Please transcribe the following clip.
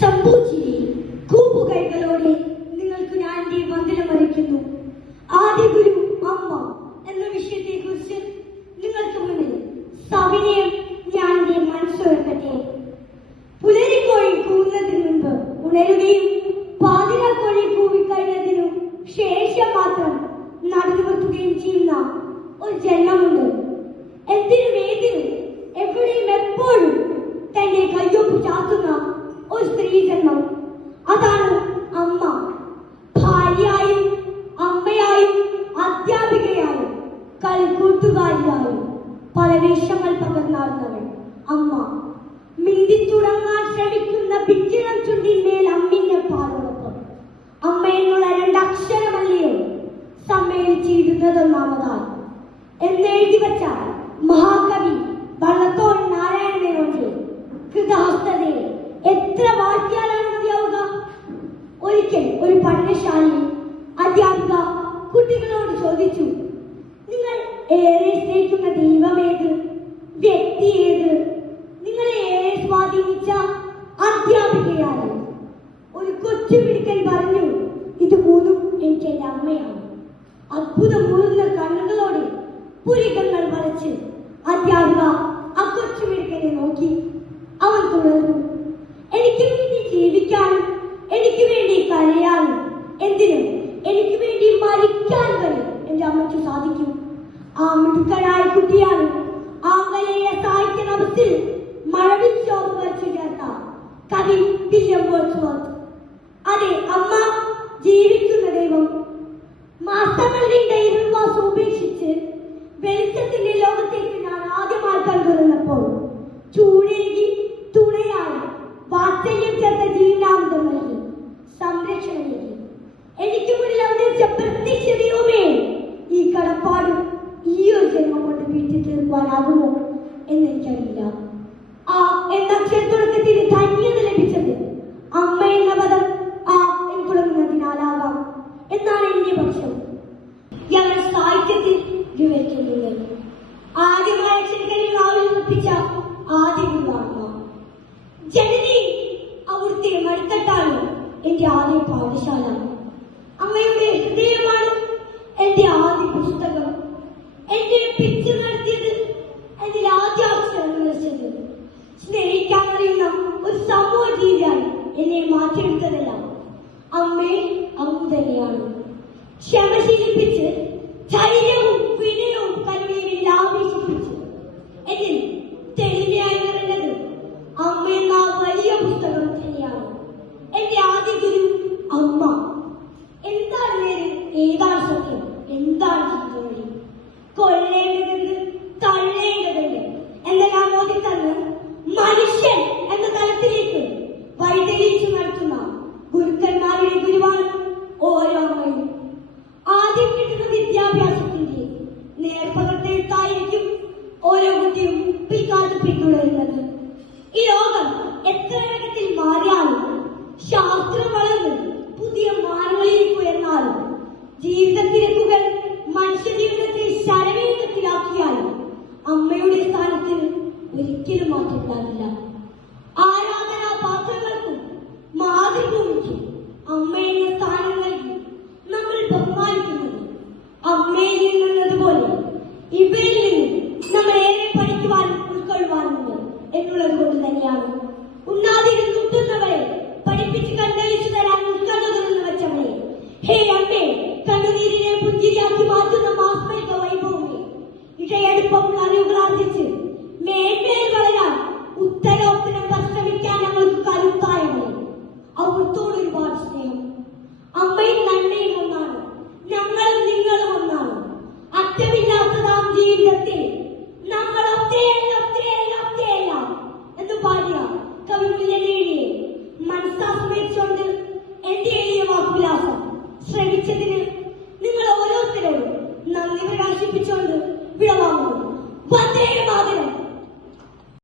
സംഭൂച്ചിരി കൂപ്പുകൈകളോടെ നിങ്ങൾക്ക് ഞാൻ എന്റെ വന്ദനം അറിയിക്കുന്നു. ആദ്യ ഗുരു അമ്മ എന്ന വിഷയത്തെ കുറിച്ച് നിങ്ങൾക്ക് മുന്നിൽ സവിനയം ഞാൻ എന്റെ മനസ്സുറക്കട്ടെ. പുലരിക്കോഴി കൂവുന്നതിന് മുൻപ് ഉണരുകയും പാതിരാക്കോഴി കൂവിക്കഴിഞ്ഞതിനു ശേഷം മാത്രം നടന്നുവെത്തുകയും ചെയ്യുന്ന ഒരു ജന്മമുണ്ട്. എന്തിനും ഏതിനും എവിടെയും എപ്പോഴും തന്റെ കയ്യൊപ്പ് ചാത്തുന്ന ഒരു സ്ത്രീ ജന്മം. അതാണ് അമ്മ. ഭാര്യയായും അമ്മയായും അധ്യാപികയായും കളിക്കൂട്ടുകാരിയായും പല വേഷങ്ങൾ പകർന്നാടുന്നവൾ അമ്മ. മിണ്ടിത്തുടങ്ങാൻ ശ്രമിക്കുന്ന പിച്ചിളം ചുണ്ടിന്മേൽ അമ്മിന്റെ പാലോടൊപ്പം അമ്മ എന്നുള്ള രണ്ടക്ഷരമല്ലയോ സമ്മേളിച്ചിരുന്നതൊന്നാമതായി എന്നെഴുതി വച്ച മഹാകവി വള്ളത്തോൾ നാരായണ മേനോന്റെ കൃതഹസ്തതയെ എത്ര വാഴ്ത്തിയാലാണ് മതിയാവുക? ഒരിക്കൽ ഒരു പഠനശാലയിൽ അധ്യാപിക കുട്ടികളോട് ചോദിച്ചു, നിങ്ങൾ ഏറെ സ്നേഹിക്കുന്ന ദൈവമേത്, വ്യക്തി ഏത്, നിങ്ങളെ ഏറെ സ്വാധീനിച്ച അധ്യാപികയാണ്? ഒരു കൊച്ചുപിടിക്കൻ പറഞ്ഞു, ഇത് മൂന്നും എനിക്ക് എന്റെ അമ്മയാണ്. അത്ഭുതം മൂളുന്ന കണ്ണുകളോടെ പുരികങ്ങൾ വരച്ച് അധ്യാപിക ആ കൊച്ചുപിടിക്കനെ നോക്കി. അവൻ തുടർന്നു, എനിക്ക് വേണ്ടി ജീവിക്കാനും എനിക്ക് വേണ്ടി കരയാനും എന്തിനും എനിക്ക് വേണ്ടി മരിക്കാൻ വരെ എന്റെ അമ്മയ്ക്ക് സാധിക്കും. ആ മിടുക്കനായ കുട്ടിയാണ് ആംഗലേയ സാഹിത്യ നവത്തിൽ മഴവിച്ചോപ്പ് വരച്ചു ചേർത്ത കവി വില്യം വേർഡ്സ്വർത്ത്. അതെ, അമ്മ ജീവിക്കുന്ന ദൈവം. മാസങ്ങളുടെ ഇരുൾവാസം ഉപേക്ഷിച്ച് വെളിച്ചത്തിന്റെ ലോകത്തേക്ക് ഞാൻ ആദ്യമായി കണ്ടുവന്നപ്പോൾ ചൂടേകി തുണയായി വാർത്തയിൽ ചേർത്ത ജീവനാമൃതം നൽകി, സംരക്ഷണം നൽകി. എനിക്ക് മുന്നിൽ അവതരിച്ച പ്രത്യക്ഷ ദൈവമേ, ഈ കടപ്പാട് ഈ ഒരു ജന്മം കൊണ്ട് വീട്ടിൽ തീർക്കുവാനാകുമോ എന്നെനിക്കറിയില്ല. ആ എന്ന അക്ഷരത്തുടക്കത്തിന് ധന്യത ലഭിച്ചത് അമ്മ എന്ന പദം ആ എന്ന് തുടങ്ങുന്നതിനാലാകാം എന്നാണ് എന്റെ പക്ഷം. ഞങ്ങൾ സാഹിത്യത്തിൽ വിവരിക്കുന്നത് ആദ്യമായ അക്ഷരങ്ങളിൽ രാവിലെ നിർപ്പിച്ച ആദ്യ ഗുരുവാണ് ജനനി. അവിടുത്തെ മടിത്തട്ടാണ് എന്റെ ആദ്യ പാഠശാല. അമ്മയുടെ ഹൃദയമാണ് എന്റെ ആദ്യ പുസ്തകം. എന്റെ പിച്ച് നടത്തിയത്, അതിൽ ആദ്യ അക്ഷരങ്ങൾ വെച്ചത്. സ്നേഹിക്കാൻ കഴിയുന്ന ഒരു സമൂഹ ജീവിയായി എന്നെ മാറ്റിയെടുത്തതല്ല, അമ്മേ അമ്മ തന്നെയാണ്. ക്ഷമ ശീലിപ്പിച്ച് ധൈര്യവും വിനയവും കരുണയും ആവേശിപ്പിച്ച് എന്നിൽ തെളിഞ്ഞായി നിറഞ്ഞത് അമ്മ എന്ന വലിയ പുസ്തകം തന്നെയാണ്. എന്റെ ആദ്യ ഗുരു അമ്മ. എന്താണ് നേര്, ഏതാണ് സത്യം, എന്താണ് ചിന്തവഴി, കൊള്ളേണ്ടത് തള്ളേണ്ടതുണ്ട് എന്നെല്ലാം മോദി തന്ന് മനുഷ്യൻ എന്ന തലത്തിലേക്ക് വഴിതെളിയിച്ചു നടത്തുന്ന ഗുരുക്കന്മാരുടെ ഗുരുവാണ് ഓരോ അമ്മയും. ആദ്യം കിട്ടുന്ന വിദ്യാഭ്യാസത്തിന്റെ നേർപ്പകർത്തെഴുത്തായിരിക്കും ഓരോ കുട്ടിയും പിൽക്കാലത്ത് പിന്തുടരുന്നത്. ഈ ലോകം എത്ര വേഗത്തിൽ മാറിയാലും, ശാസ്ത്രം വളർന്ന് പുതിയ മാനങ്ങളിലേക്ക് ഉയർന്നാലും, ജീവിത തിരക്കുകൾ മനുഷ്യ ജീവിതത്തെ ശരവേഗത്തിലാക്കിയാലും അമ്മയുടെ സ്ഥാനത്തിന് ഒരിക്കലും മാറ്റപ്പെടാനില്ല. ആരാധനാ പാത്രങ്ങൾക്കും മാതൃഭൂമിക്കും അമ്മയുടെ സ്ഥാനം നൽകി നമ്മൾ ബഹുമാനിക്കുന്നത് അമ്മയിൽ നിന്നുള്ളതുപോലെ ഇവയിൽ നിന്ന് നമ്മൾ ഏറെ പഠിക്കുവാനും ഉൾക്കൊള്ളുവാനുണ്ട് എന്നുള്ളത് കൊണ്ട് തന്നെയാണ്. ഉണ്ണാതിരുന്ന് മുട്ടുന്നവരെ പഠിപ്പിച്ച് കണ്ടഴിച്ചു തരാൻ ഉൾക്കണ്ണുതുറന്നു വെച്ചവരെ, ഹേ അമ്മേ, കണ്ണുനീരിനെ പുഞ്ചിരിയാക്കി മാറ്റുന്ന മാസ്മരിക വൈഭവമേ, ഇഴയടുപ്പമുള്ള അറിവുകൾ ആർജിച്ച് മേന്മേൽ വളരാൻ ഉത്തരോത്തരം പരിശ്രമിക്കാൻ ഞങ്ങൾക്ക് കരുത്തായവരെ, അവിടുത്തോട് ഒരുപാട് സ്നേഹം. അമ്മയും നന്മയും